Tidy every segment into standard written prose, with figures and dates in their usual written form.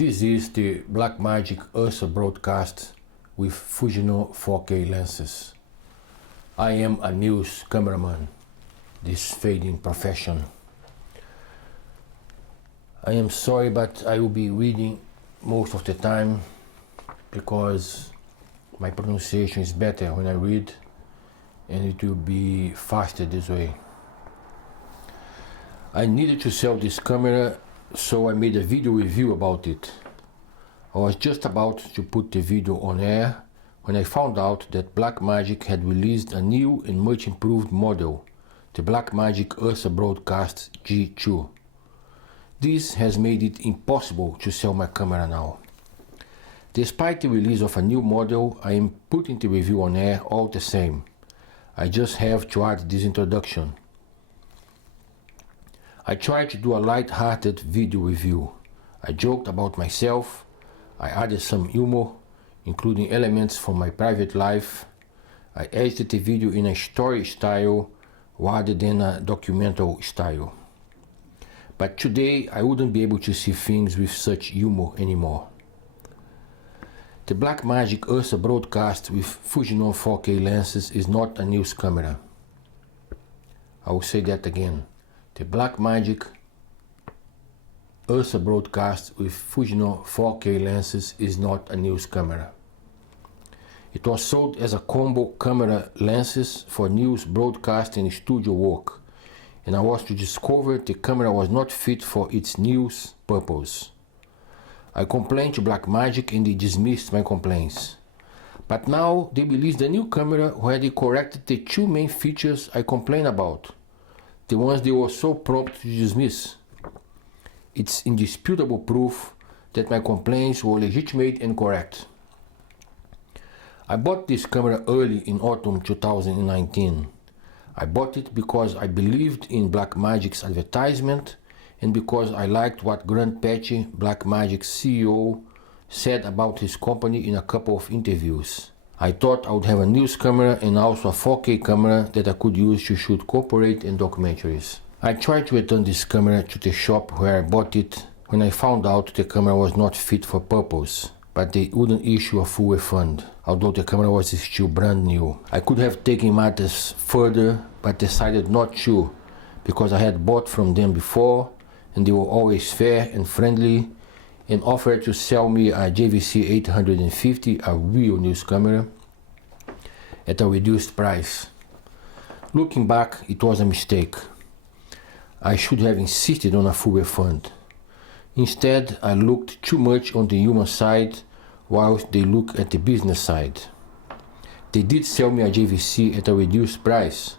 This is the Blackmagic Ursa Broadcast with Fujinon 4K lenses. I am a news cameraman, this fading profession. I am sorry, but I will be reading most of the time because my pronunciation is better when I read, and it will be faster this way. I needed to sell this camera, so I made a video review about it. I was just about to put the video on air when I found out that Blackmagic had released a new and much improved model, the Blackmagic Ursa Broadcast G2. This has made it impossible to sell my camera now. Despite the release of a new model, I am putting the review on air all the same. I just have to add this introduction. I tried to do a light-hearted video review. I joked about myself, I added some humor, including elements from my private life. I edited the video in a story style rather than a documental style. But today I wouldn't be able to see things with such humor anymore. The Blackmagic Ursa Broadcast with Fujinon 4K lenses is not a news camera. I will say that again. The Blackmagic Ursa Broadcast with Fujinon 4K lenses is not a news camera. It was sold as a combo camera lenses for news broadcast and studio work, and I was to discover the camera was not fit for its news purpose. I complained to Blackmagic and they dismissed my complaints. But now they released a new camera where they corrected the two main features I complained about, the ones they were so prompt to dismiss. It's indisputable proof that my complaints were legitimate and correct. I bought this camera early in autumn 2019. I bought it because I believed in Blackmagic's advertisement and because I liked what Grant Patchy, Blackmagic's CEO, said about his company in a couple of interviews. I thought I would have a news camera and also a 4K camera that I could use to shoot corporate and documentaries. I tried to return this camera to the shop where I bought it when I found out the camera was not fit for purpose, but they wouldn't issue a full refund, although the camera was still brand new. I could have taken matters further, but decided not to, because I had bought from them before and they were always fair and friendly and offered to sell me a JVC 850, a real news camera, at a reduced price. Looking back, it was a mistake. I should have insisted on a full refund. Instead, I looked too much on the human side whilst they look at the business side. They did sell me a JVC at a reduced price,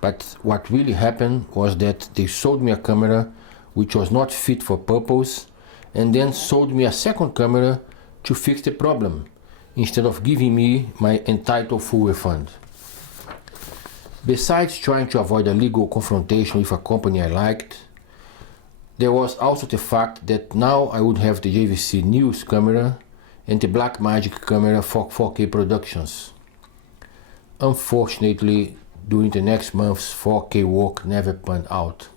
but what really happened was that they sold me a camera which was not fit for purpose and then sold me a second camera to fix the problem, instead of giving me my entitled full refund. Besides trying to avoid a legal confrontation with a company I liked, there was also the fact that now I would have the JVC news camera and the Blackmagic camera for 4K productions. Unfortunately, during the next month's 4K work never panned out.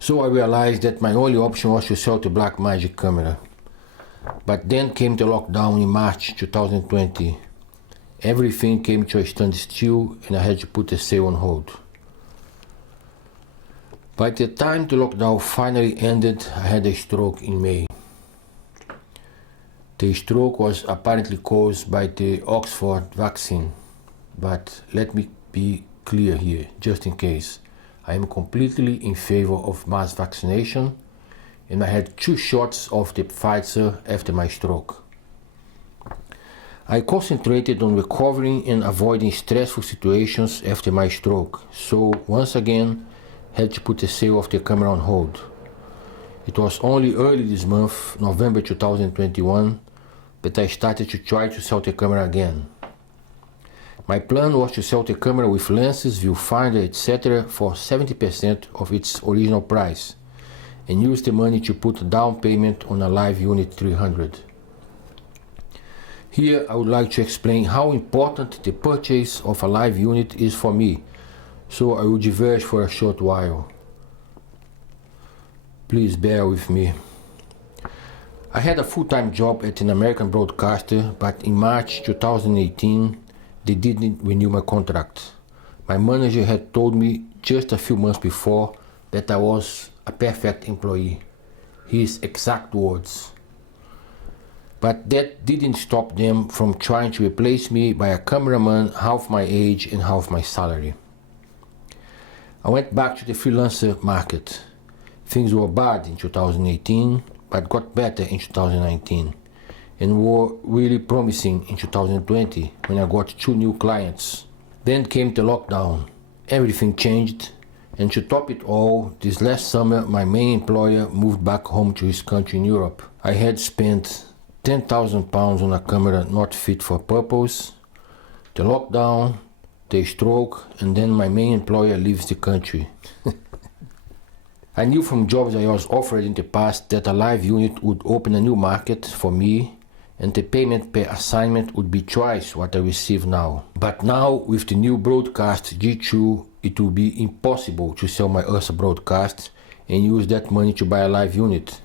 So I realized that my only option was to sell the Blackmagic camera. But then came the lockdown in March 2020. Everything came to a standstill and I had to put the sale on hold. By the time the lockdown finally ended, I had a stroke in May. The stroke was apparently caused by the Oxford vaccine, but let me be clear here, just in case. I am completely in favor of mass vaccination, and I had 2 shots of the Pfizer after my stroke. I concentrated on recovering and avoiding stressful situations after my stroke, so once again had to put the sale of the camera on hold. It was only early this month, November 2021, that I started to try to sell the camera again. My plan was to sell the camera with lenses, viewfinder, etc. for 70% of its original price and use the money to put a down payment on a Live Unit 300. Here I would like to explain how important the purchase of a live unit is for me, so I will diverge for a short while. Please bear with me. I had a full-time job at an American broadcaster, but in March 2018, they didn't renew my contract. My manager had told me just a few months before that I was a perfect employee. His exact words. But that didn't stop them from trying to replace me by a cameraman half my age and half my salary. I went back to the freelancer market. Things were bad in 2018, but got better in 2019, and were really promising in 2020 when I got 2 new clients. Then came the lockdown. Everything changed, and to top it all, this last summer my main employer moved back home to his country in Europe. I had spent £10,000 on a camera not fit for purpose, the lockdown, the stroke, and then my main employer leaves the country. I knew from jobs I was offered in the past that a live unit would open a new market for me, and the payment per assignment would be twice what I receive now. But now, with the new broadcast G2, it will be impossible to sell my Ursa broadcast and use that money to buy a live unit.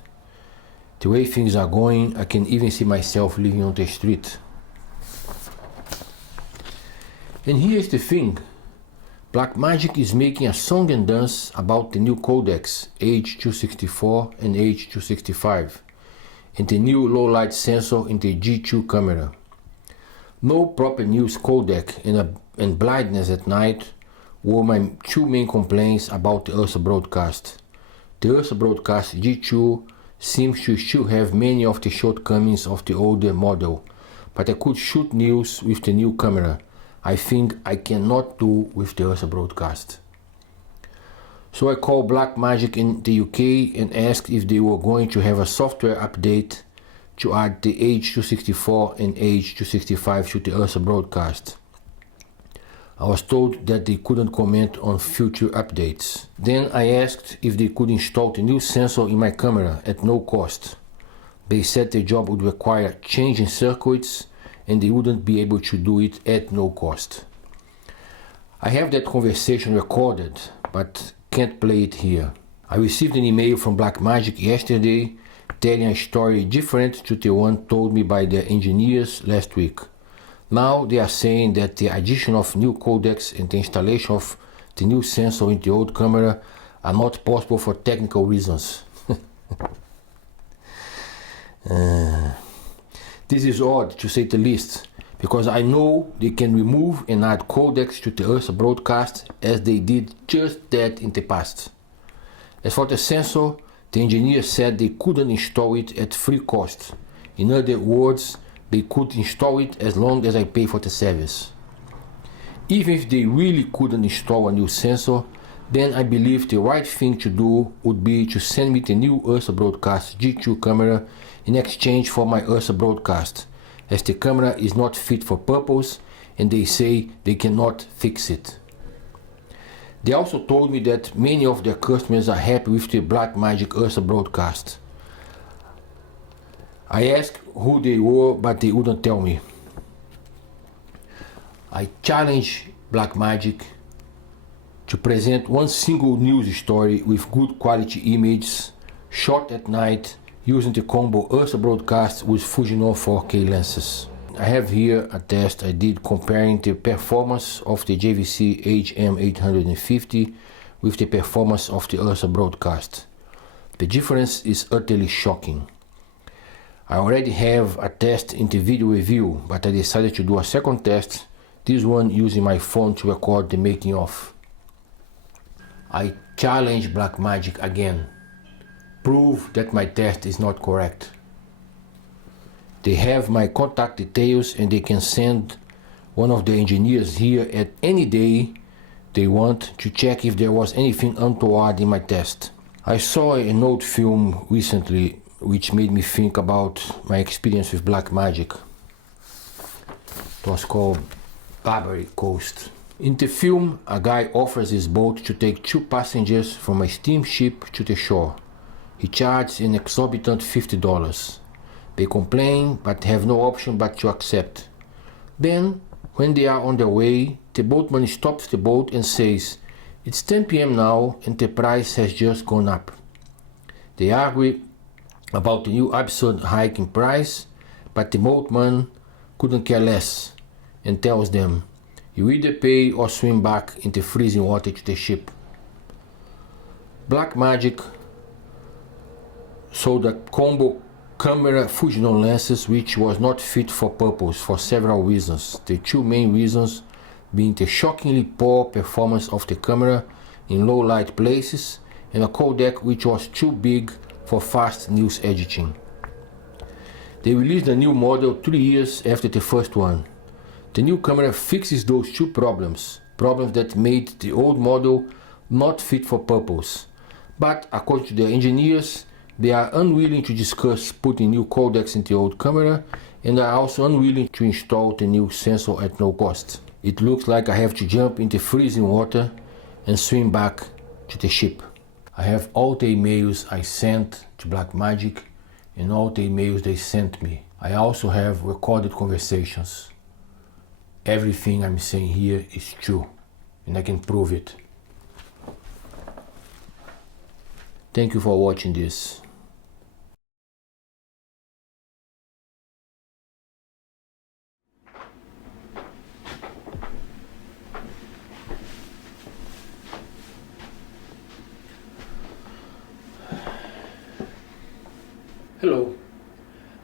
The way things are going, I can even see myself living on the street. And here's the thing. Blackmagic is making a song and dance about the new codecs H.264 and H.265 and the new low light sensor in the G2 camera. No proper news codec and blindness at night were my 2 main complaints about the Ursa broadcast. The Ursa broadcast G2 seems to still have many of the shortcomings of the older model, but I could shoot news with the new camera. I think I cannot do with the Ursa broadcast. So I called Blackmagic in the UK and asked if they were going to have a software update to add the H.264 and H.265 to the Ursa broadcast. I was told that they couldn't comment on future updates. Then I asked if they could install the new sensor in my camera at no cost. They said the job would require changing circuits and they wouldn't be able to do it at no cost. I have that conversation recorded, but can't play it here. I received an email from Blackmagic yesterday telling a story different to the one told me by the engineers last week. Now they are saying that the addition of new codecs and the installation of the new sensor in the old camera are not possible for technical reasons. This is odd to say the least, because I know they can remove and add codecs to the Ursa broadcast as they did just that in the past. As for the sensor, the engineers said they couldn't install it at free cost. In other words, they could install it as long as I pay for the service. Even if they really couldn't install a new sensor, then I believe the right thing to do would be to send me the new Ursa Broadcast G2 camera in exchange for my Ursa Broadcast, as the camera is not fit for purpose and they say they cannot fix it. They also told me that many of their customers are happy with the Blackmagic Ursa Broadcast. I asked who they were, but they wouldn't tell me. I challenged Blackmagic to present one single news story with good quality images, shot at night, using the combo Ursa Broadcast with Fujinon 4K lenses. I have here a test I did comparing the performance of the JVC HM850 with the performance of the Ursa Broadcast. The difference is utterly shocking. I already have a test in the video review, but I decided to do a second test, this one using my phone to record the making of. I challenge Blackmagic again. Prove that my test is not correct. They have my contact details and they can send one of the engineers here at any day they want to check if there was anything untoward in my test. I saw an old film recently which made me think about my experience with Blackmagic. It was called Barbary Coast. In the film, a guy offers his boat to take 2 passengers from a steamship to the shore. He charges an exorbitant $50. They complain but have no option but to accept. Then, when they are on their way, the boatman stops the boat and says, "It's 10 p.m. now and the price has just gone up." They argue about the new absurd hike in price, but the boatman couldn't care less and tells them, you either pay or swim back into freezing water to the ship. Blackmagic sold a combo camera Fujinon lenses which was not fit for purpose for several reasons. The two main reasons being the shockingly poor performance of the camera in low light places and a codec which was too big for fast news editing. They released a new model 3 years after the first one. The new camera fixes those two problems that made the old model not fit for purpose. But according to the engineers, they are unwilling to discuss putting new codecs in the old camera and are also unwilling to install the new sensor at no cost. It looks like I have to jump into freezing water and swim back to the ship. I have all the emails I sent to Blackmagic and all the emails they sent me. I also have recorded conversations. Everything I'm saying here is true and I can prove it. Thank you for watching this. Hello,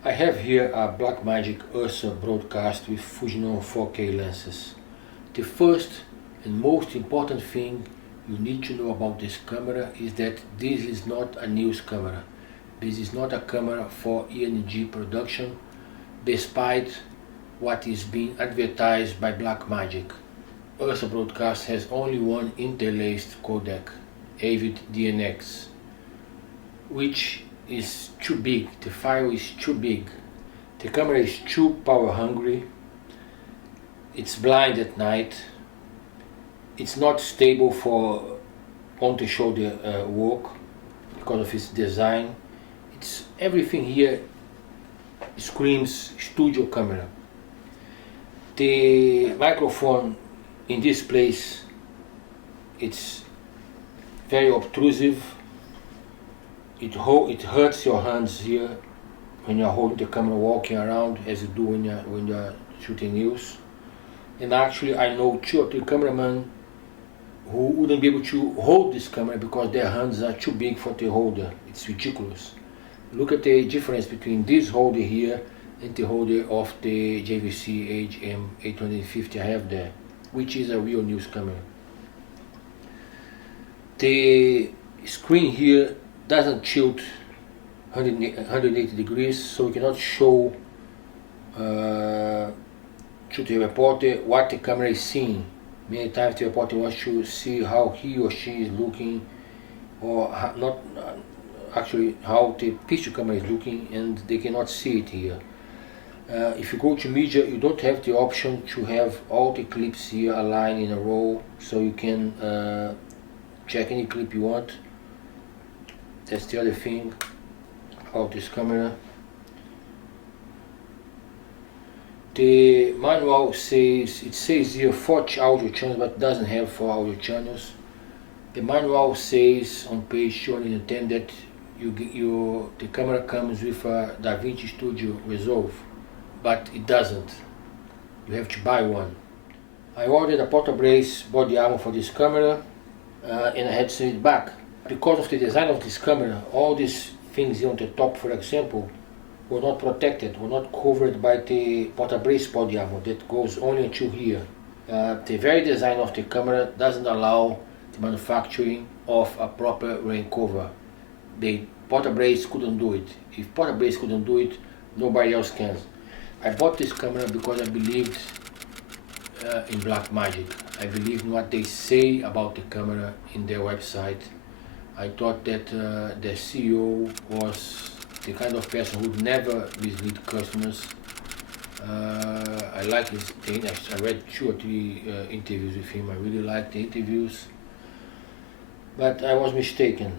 I have here a Blackmagic Ursa Broadcast with Fujinon 4K lenses. The first and most important thing you need to know about this camera is that this is not a news camera. This is not a camera for ENG production, despite what is being advertised by Blackmagic. Ursa Broadcast has only one interlaced codec, Avid DNX, which is too big. The file is too big. The camera is too power hungry. It's blind at night. It's not stable for on-the-shoulder work because of its design. Everything here screams studio camera. The microphone in this place, it's very obtrusive. It hurts your hands here when you're holding the camera walking around, as you do when you're shooting news. And actually I know 2 or 3 cameramen who wouldn't be able to hold this camera because their hands are too big for the holder. It's ridiculous. Look at the difference between this holder here and the holder of the JVC HM850 I have there, which is a real news camera. The screen here doesn't tilt 180 degrees, so we cannot show to the reporter what the camera is seeing. Many times the reporter wants to see how he or she is looking, or not actually how the picture camera is looking, and they cannot see it here. If you go to media, you don't have the option to have all the clips here aligned in a row, so you can check any clip you want. That's the other thing about this camera. The manual says here 4 audio channels, but doesn't have 4 audio channels. The manual says on page 210 that the camera comes with a DaVinci Studio Resolve, but it doesn't. You have to buy one. I ordered a porta-brace body armor for this camera and I had to send it back. Because of the design of this camera, all these things here on the top, for example, were not protected, were not covered by the porta-brace body armor that goes only until here. The very design of the camera doesn't allow the manufacturing of a proper rain cover. The porta-brace couldn't do it. If porta-brace couldn't do it, nobody else can. I bought this camera because I believed in Blackmagic. I believed in what they say about the camera in their website. I thought that the CEO was the kind of person who would never mislead customers. I like his thing. I read 2 or 3 interviews with him. I really liked the interviews. But I was mistaken.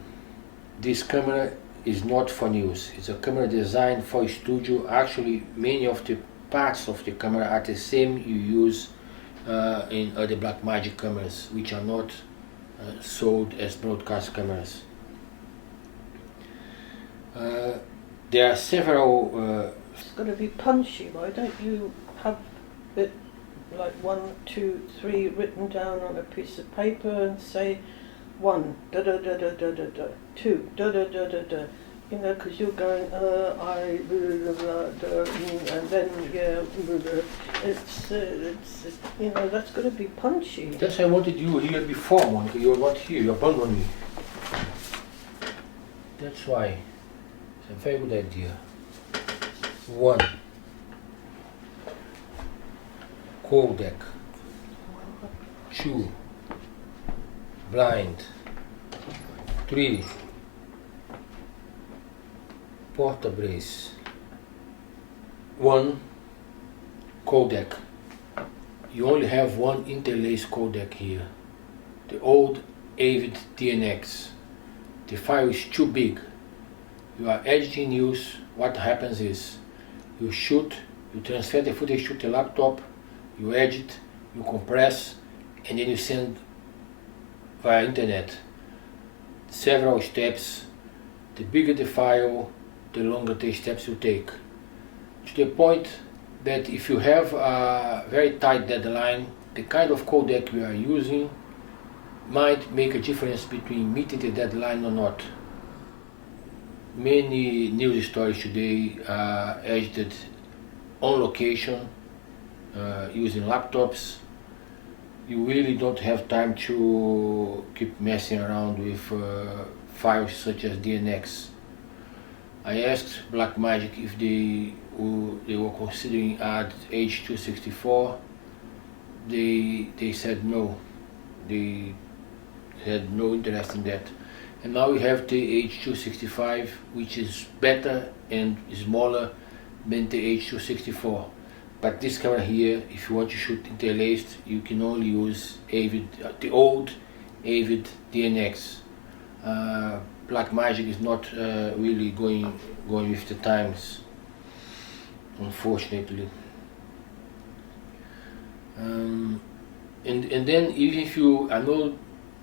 This camera is not for news. It's a camera designed for studio. Actually, many of the parts of the camera are the same you use in other Blackmagic cameras, which are not sold as broadcast cameras. There are several. It's got to be punchy. Why don't you have it like 1, 2, 3 written down on a piece of paper and say 1 da da da da da da da, 2 da da da da da. You know, because you're going I blah, blah, blah, and then yeah, blah, blah. It's you know, that's got to be punchy. That's why I wanted you here before, Monica. You're not here. You abandoned me. That's why. It's a very good idea. 1. Codec. 2. Blind. 3. Porta brace. 1. Codec. You only have one interlaced codec here. The old Avid DNX. The file is too big. You are editing news. What happens is you shoot, you transfer the footage to the laptop, you edit, you compress, and then you send via internet. Several steps. The bigger the file, the longer the steps you take. To the point that if you have a very tight deadline, the kind of codec we are using might make a difference between meeting the deadline or not. Many news stories today are edited on location using laptops. You really don't have time to keep messing around with files such as DNX. I asked Blackmagic if they were considering add H.264. They said no. They had no interest in that. And now we have the H.265, which is better and smaller than the H.264. But this camera here, if you want to shoot interlaced, you can only use Avid, the old Avid DNX. Blackmagic is not really going with the times, unfortunately. And then even if you, I know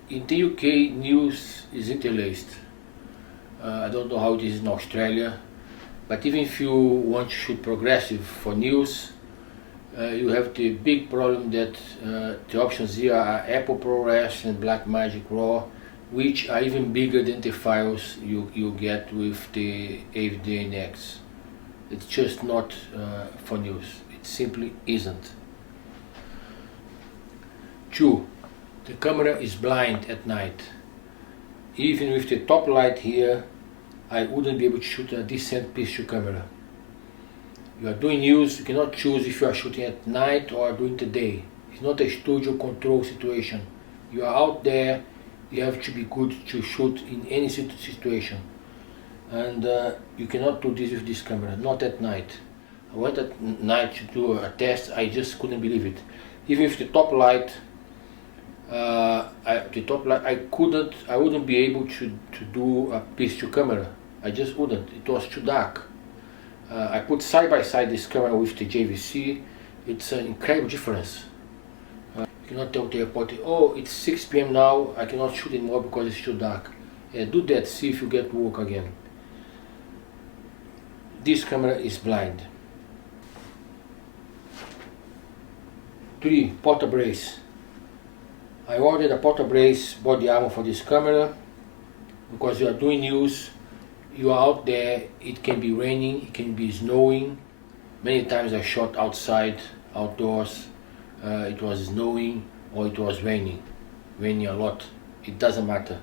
in the UK news is interlaced. I don't know how it is in Australia, but even if you want to shoot progressive for news, you have the big problem that the options here are Apple ProRes and Blackmagic RAW, which are even bigger than the files you get with the AVDNX. It's just not for news. It simply isn't. 2. The camera is blind at night. Even with the top light here, I wouldn't be able to shoot a decent picture camera. You are doing news, you cannot choose if you are shooting at night or during the day. It's not a studio control situation. You are out there, you have to be good to shoot in any situation. And you cannot do this with this camera, not at night. I went at night to do a test, I just couldn't believe it. Even with the top light, I wouldn't be able to do a picture camera. I just wouldn't. It was too dark. I put side by side this camera with the JVC. It's an incredible difference. You cannot tell the airport, oh, it's 6 p.m. now, I cannot shoot anymore because it's too dark. Do that, see if you get work again. This camera is blind. 3. Porta brace. I ordered a porta brace body armor for this camera because you are doing news, you are out there, it can be raining, it can be snowing. Many times I shot outside, outdoors, it was snowing or it was raining a lot, it doesn't matter.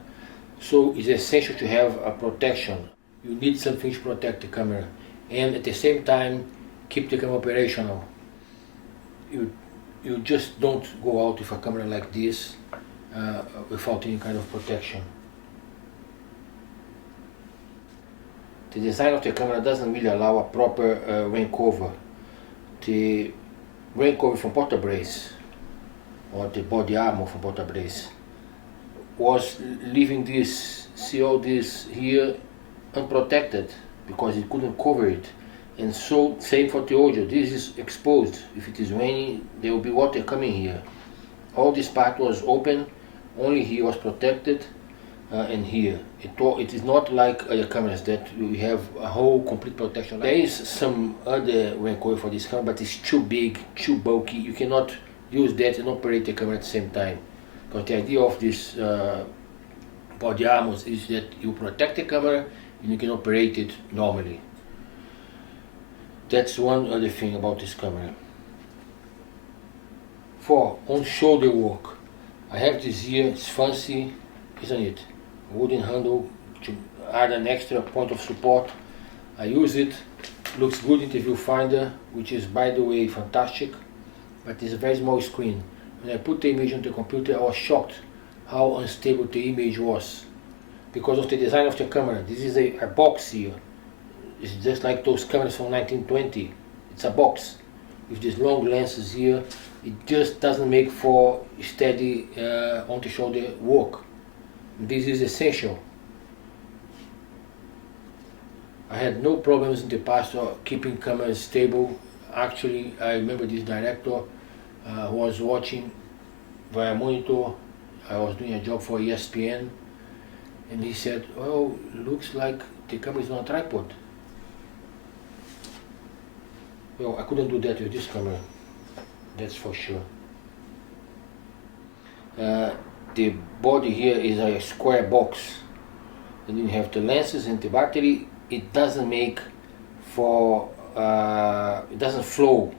So it's essential to have a protection. You need something to protect the camera and at the same time keep the camera operational. You just don't go out with a camera like this without any kind of protection. The design of the camera doesn't really allow a proper rain cover. The rain cover from porta brace, or the body armor from porta brace, was leaving this, see all this here, unprotected because it couldn't cover it. And so, same for the audio, this is exposed. If it is raining, there will be water coming here. All this part was open, only here was protected. and here. It is not like other cameras that you have a whole complete protection. There is some other recoil for this camera, but it's too big, too bulky. You cannot use that and operate the camera at the same time. Because the idea of this body armors is that you protect the camera and you can operate it normally. That's one other thing about this camera. For on shoulder work, I have this here. It's fancy, isn't it? Wooden handle to add an extra point of support. I use it. Looks good in the viewfinder, which is, by the way, fantastic. But it's a very small screen. When I put the image on the computer, I was shocked how unstable the image was because of the design of the camera. This is a box here. It's just like those cameras from 1920. It's a box with these long lenses here. It just doesn't make for steady on the shoulder work. This is essential. I had no problems in the past of keeping cameras stable. Actually, I remember this director who was watching via monitor. I was doing a job for ESPN, and he said, "Oh, looks like the camera is on a tripod." Well, I couldn't do that with this camera, that's for sure. The body here is a square box, and you have the lenses and the battery. It doesn't make for, it doesn't flow.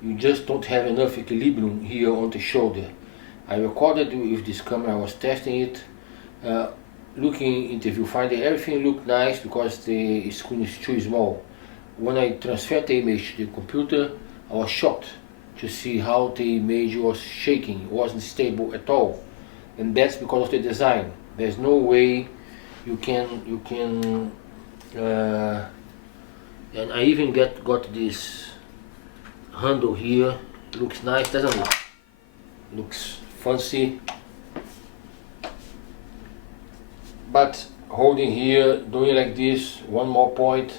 You just don't have enough equilibrium here on the shoulder. I recorded with this camera, I was testing it, looking in the viewfinder, everything looked nice because the screen is too small. When I transferred the image to the computer, I was shocked to see how the image was shaking. It wasn't stable at all, and that's because of the design. There's no way you can. And I even got this handle here. Looks nice, doesn't it? Looks fancy. But holding here, doing like this, one more point,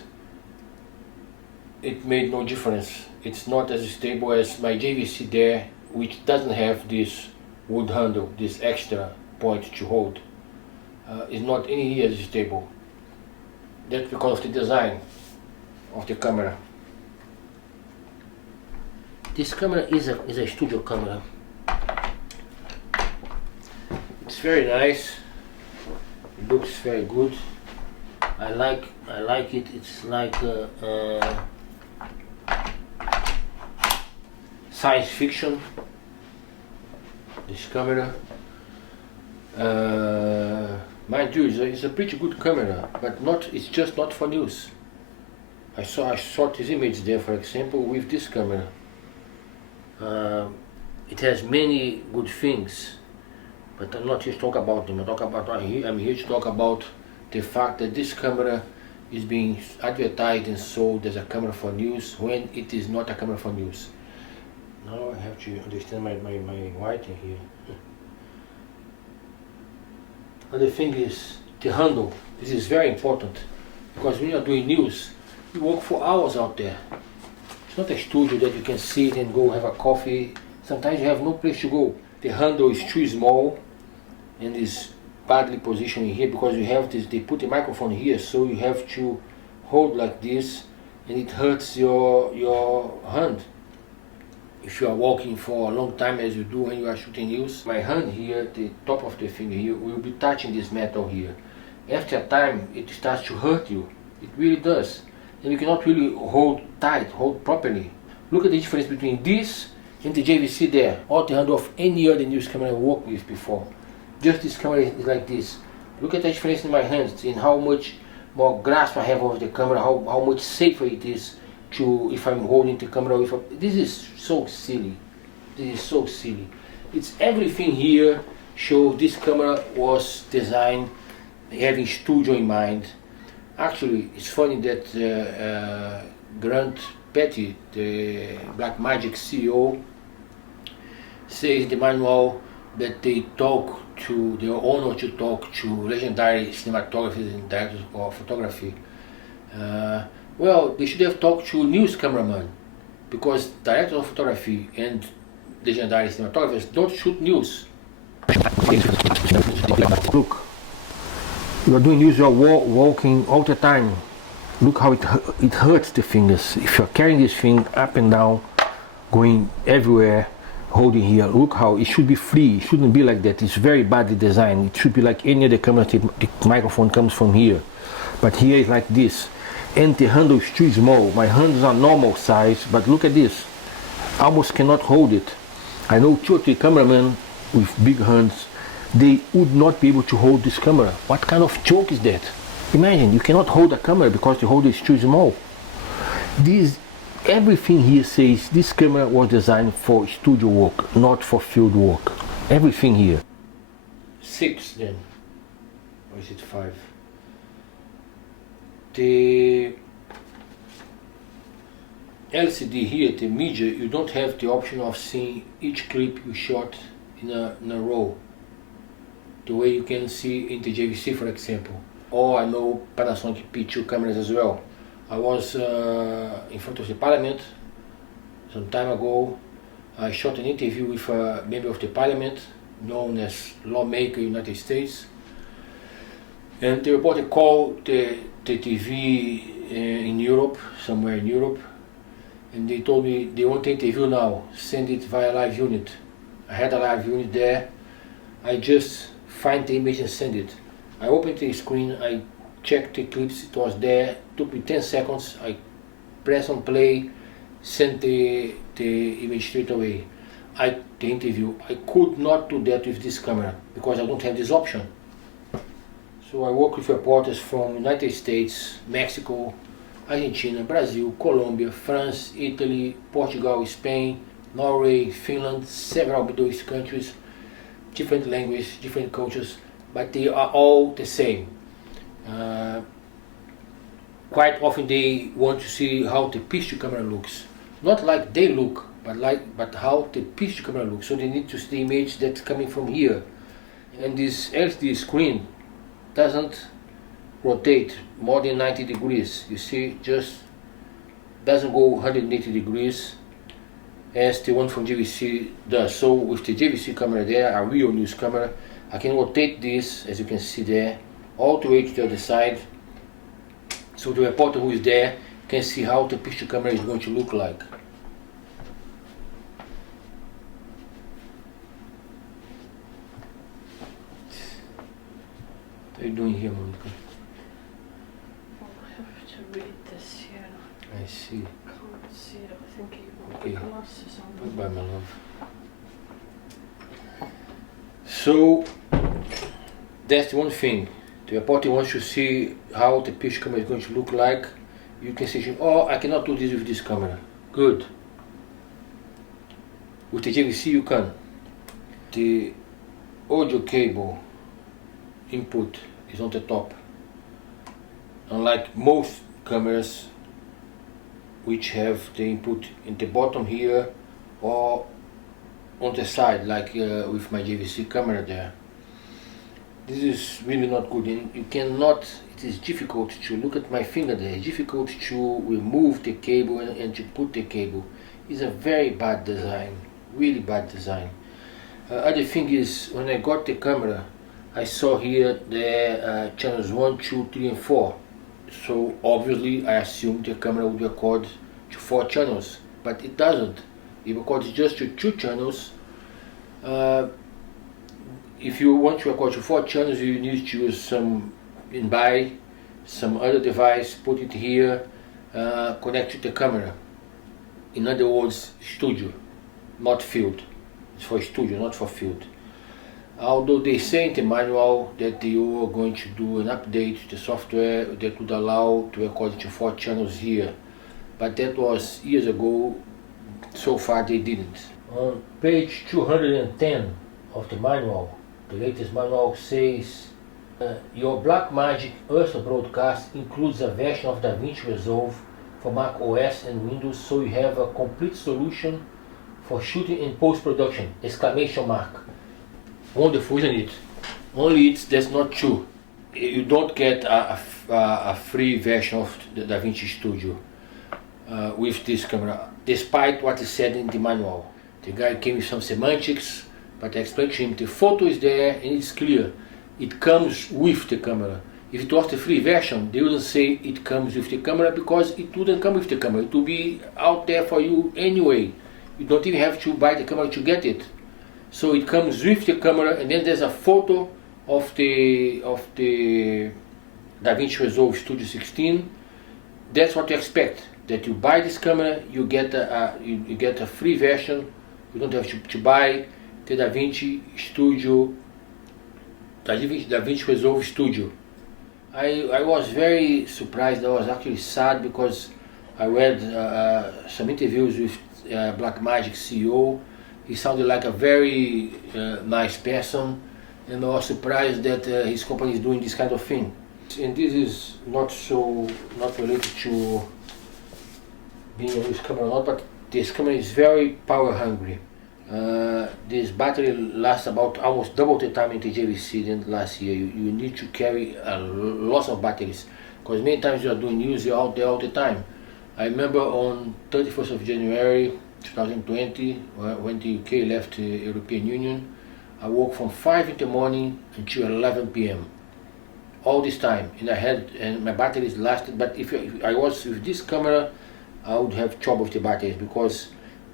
it made no difference. It's not as stable as my JVC there, which doesn't have this wood handle, this extra point to hold. It's not any as stable. That's because of the design of the camera. This camera is a studio camera. It's very nice. It looks very good. I like it. It's like science fiction. This camera. Mind you, it's a pretty good camera, but it's just not for news. I shot this image there, for example, with this camera. It has many good things, but I'm not here to talk about them. I'm here to talk about the fact that this camera is being advertised and sold as a camera for news when it is not a camera for news. Now I have to understand my writing here. Another thing is the handle. This is very important because when you are doing news, you work for hours out there. It's not a studio that you can sit and go have a coffee. Sometimes you have no place to go. The handle is too small and is badly positioned here because you have this. They put the microphone here, so you have to hold like this, and it hurts your hand. If you are walking for a long time, as you do when you are shooting news, my hand here, the top of the finger here, will be touching this metal here. After a time, it starts to hurt you. It really does. And you cannot really hold tight, hold properly. Look at the difference between this and the JVC there, or the handle of any other news camera I worked with before. Just this camera is like this. Look at the difference in my hands and how much more grasp I have over the camera, how much safer it is to if I'm holding the camera with a, this is so silly. This is so silly. It's everything here shows this camera was designed having studio in mind. Actually, it's funny that Grant Petty, the Blackmagic CEO, says in the manual that they talk to their owner to talk to legendary cinematographers and directors of photography. Well, they should have talked to news cameraman, because directors of photography and legendary cinematographers don't shoot news. Look, You are doing usual walking all the time. Look how it hurts the fingers. If you're carrying this thing up and down, going everywhere, holding here, look how it should be free. It shouldn't be like that. It's very badly designed. It should be like any other camera. The microphone comes from here, but here it's like this. And the handle is too small. My hands are normal size, but look at this. I almost cannot hold it. I know 2 or 3 cameramen with big hands, they would not be able to hold this camera. What kind of joke is that? Imagine, you cannot hold a camera because the holder is too small. Everything here says this camera was designed for studio work, not for field work. Everything here. 6 then, or is it 5? The LCD here, the media, you don't have the option of seeing each clip you shot in a row, the way you can see in the JVC, for example. Or I know Panasonic P2 cameras as well. I was in front of the parliament some time ago. I shot an interview with a member of the parliament known as lawmaker in the United States, and the reporter called the TV in Europe, somewhere in Europe, and they told me they want to interview now, send it via live unit. I had a live unit there. I just find the image and send it. I opened the screen, I checked the clips, it was there, took me 10 seconds, I press on play, sent the image straight away. The interview. I could not do that with this camera because I don't have this option. So I work with reporters from United States, Mexico, Argentina, Brazil, Colombia, France, Italy, Portugal, Spain, Norway, Finland, several Middle East countries, different languages, different cultures, but they are all the same. Quite often they want to see how the picture camera looks. Not like they look, but how the picture camera looks. So they need to see the image that's coming from here. And this LCD screen doesn't rotate more than 90 degrees. You see, just doesn't go 180 degrees as the one from JVC does. So with the JVC camera there, a real news camera, I can rotate this, as you can see there, all the way to the other side. So the reporter who is there can see how the picture camera is going to look like. What are you doing here, Monica? I have to read this here. I see. I can't see it. I think you've got Okay. glasses on. Goodbye, my love. So that's one thing. The reporter wants to see how the picture camera is going to look like. You can say, oh, I cannot do this with this camera. Good. With the JVC you can. The audio cable input is on the top. Unlike most cameras which have the input in the bottom here or on the side, like with my JVC camera there. This is really not good, and you cannot, it is difficult to look at my finger there, it's difficult to remove the cable and to put the cable. It's a very bad design, really bad design. Other thing is, when I got the camera, I saw here the channels 1, 2, 3 and 4. So obviously I assumed the camera would record to 4 channels, but it doesn't. It records just to 2 channels. If you want to record to 4 channels, you need to use buy some other device, put it here, connect to the camera. In other words, studio, not field. It's for studio, not for field. Although they say in the manual that they are going to do an update to the software that would allow to record to 4 channels here, but that was years ago. So far they didn't. On page 210 of the manual, the latest manual says your Blackmagic Ursa Broadcast includes a version of DaVinci Resolve for Mac OS and Windows, so you have a complete solution for shooting and post-production! Exclamation mark. Wonderful, isn't it? Only that's not true. You don't get a free version of the DaVinci Studio with this camera, despite what is said in the manual. The guy came with some semantics, but I explained to him the photo is there and it's clear. It comes with the camera. If it was the free version, they wouldn't say it comes with the camera, because it wouldn't come with the camera. It will be out there for you anyway. You don't even have to buy the camera to get it. So it comes with the camera, and then there's a photo of the DaVinci Resolve Studio 16. That's what you expect. That you buy this camera, you get a free version. You don't have to buy the DaVinci Resolve Studio. I was very surprised. I was actually sad, because I read some interviews with Blackmagic CEO. He sounded like a very nice person, and I was surprised that his company is doing this kind of thing. And this is not related to being a news camera or not, but this camera is very power hungry. This battery lasts about almost double the time in the JVC than last year. You need to carry a lot of batteries, because many times you are doing news, you're out there all the time. I remember on 31st of January 2020, when the UK left the European Union, I woke from 5 in the morning until 11 p.m. all this time, and my batteries lasted. But if I was with this camera, I would have trouble with the batteries, because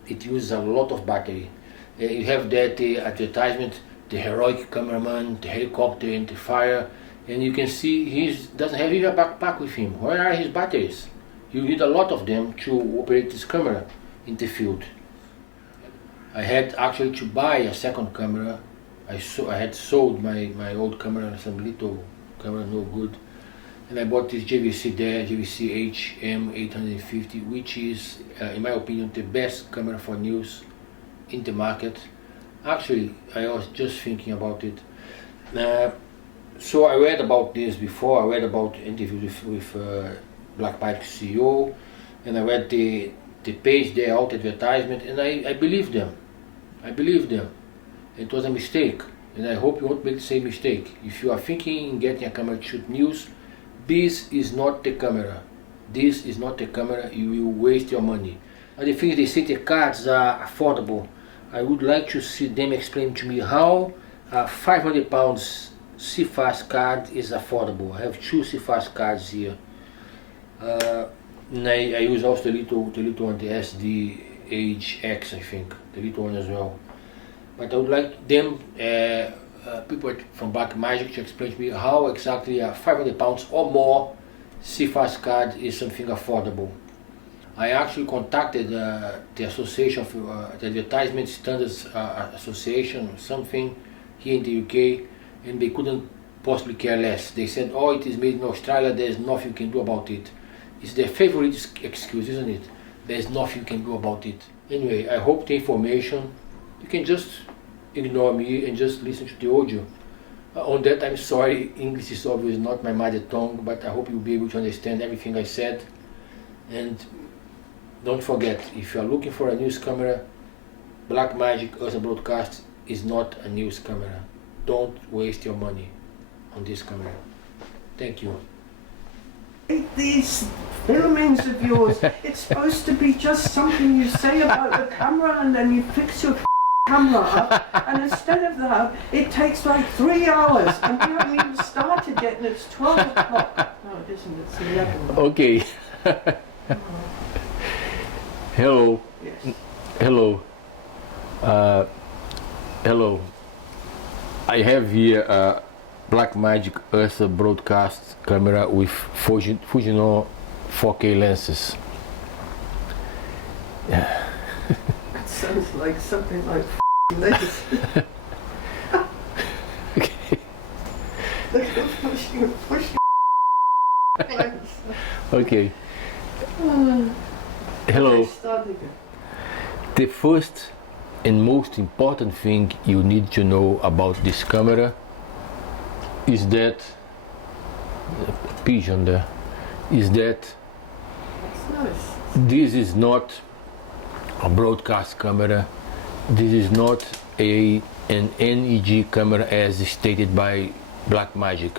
it uses a lot of battery. You have that advertisement, the heroic cameraman, the helicopter and the fire, and you can see he doesn't have even a backpack with him. Where are his batteries? You need a lot of them to operate this camera in the field. I had actually to buy a second camera. I had sold my old camera, some little camera, no good, and I bought this JVC there, JVC HM850, which is, in my opinion, the best camera for news in the market. Actually, I was just thinking about it. So I read about this before. I read about interviews with Blackmagic CEO, and I read the page there, out advertisement, and I believe them. I believe them. It was a mistake, and I hope you won't make the same mistake. If you are thinking in getting a camera to shoot news, this is not the camera. This is not the camera. You will waste your money. And the thing is, they say the cards are affordable. I would like to see them explain to me how a 500 pounds CFast card is affordable. I have two CFast cards here. And I use also the little one, the SDHX, I think, the little one as well. But I would like them, people from Blackmagic, to explain to me how exactly a 500 pounds or more CFast card is something affordable. I actually contacted the Association of the Advertisement Standards Association, something here in the UK, and they couldn't possibly care less. They said, oh, it is made in Australia, there's nothing you can do about it. It's their favorite excuse, isn't it? There's nothing you can do about it. Anyway, I hope the information, you can just ignore me and just listen to the audio. On that, I'm sorry, English is obviously not my mother tongue, but I hope you'll be able to understand everything I said. And don't forget, if you are looking for a news camera, Blackmagic Ursa Broadcast is not a news camera. Don't waste your money on this camera. Thank you. These filmings of yours, it's supposed to be just something you say about the camera, and then you fix your camera up, and instead of that, it takes like 3 hours, and we haven't even started yet, and it's 12 o'clock. No, it isn't, it's 11. Okay. Hello. Yes. Hello. Hello. I have here a Blackmagic Ursa Broadcast camera with Fujinon 4K lenses. It sounds like something like this. Okay. Look at pushing. Okay. Hello. Okay, start again. The first and most important thing you need to know about this camera is that pigeon there is that That's nice. this is not a broadcast camera. This is not an NEG camera as stated by Blackmagic.